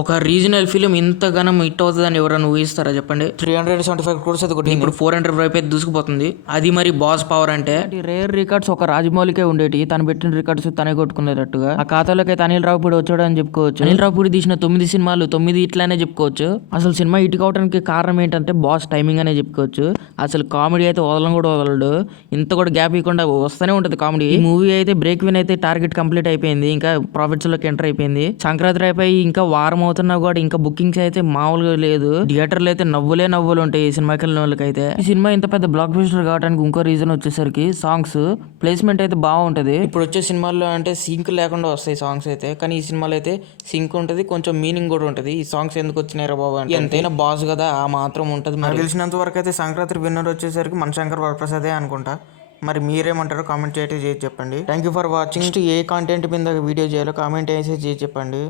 ఒక regional film ఇంతగానం hit అవుతుందని ఎవరైనా ఊహిస్తారా చెప్పండి. 375 crores అది కొట్టింది. ఇప్పుడు 400 వైపు అయితే దూసుకుపోతుంది. అది మరి బాస్ పవర్ అంటే. రేర్ రికార్డ్స్ ఒక రాజమౌళికే ఉండేటి. తను పెట్టిన రికార్డ్స్ తనే కొట్టుకునేటట్టుగా ఆ ఖాతాలోకి అయితే అనిల్ రావుపూడి వచ్చాడు అని చెప్పుకోవచ్చు. అనిల్ రావుపూడి తీసిన 9 సినిమాలు 9 ఇట్లానే చెప్పుకోవచ్చు. అసలు సినిమా ఇటు కావడానికి కారణం ఏంటంటే బాస్ టైమింగ్ అనే చెప్పుకోవచ్చు. అసలు కామెడీ అయితే వదలం కూడా వదలడు. ఇంత కూడా గ్యాప్ ఇవ్వకుండా వస్తూనే ఉంటది కామెడీ. ఈ మూవీ అయితే బ్రేక్ విన్ అయితే టార్గెట్ కంప్లీట్ అయిపోయింది. ఇంకా ప్రాఫిట్స్ లోకి ఎంటర్ అయిపోయింది. సంక్రాంతి అయిపోయి ఇంకా వారం అవుతున్నా కూడా ఇంకా బుకింగ్స్ అయితే మామూలుగా లేదు. థియేటర్లు అయితే నవ్వులు ఉంటాయి ఈ సినిమాకి వెళ్ళిన వాళ్ళకైతే. ఈ సినిమా ఇంత పెద్ద బ్లాక్ బస్టర్ కావడానికి ఇంకో రీజన్ వచ్చేసరికి సాంగ్స్ ప్లేస్మెంట్ అయితే బాగుంటది. ఇప్పుడు వచ్చే సినిమాల్లో అంటే సింక్ లేకుండా వస్తాయి సాంగ్స్ అయితే, కానీ ఈ సినిమాలో అయితే సింక్ ఉంటది, కొంచెం మీనింగ్ కూడా ఉంటది. ఈ సాంగ్స్ ఎందుకు వచ్చినాయి బాబు అంటే ఎంతైనా బాస్ కదా ఆ మాత్రం ఉంటది. మరి తెలిసినంత వరకు అయితే సంక్రాంతి విన్నర్ వచ్చేసరికి మనశంకర్ వరప్రసాదే అనుకుంటా. మరి మీరేమంటారో కామెంట్ చేసి చెప్పండి. Thank you for watching. A content మీద వీడియో చేయాలో కామెంట్ చేసి చెప్పండి.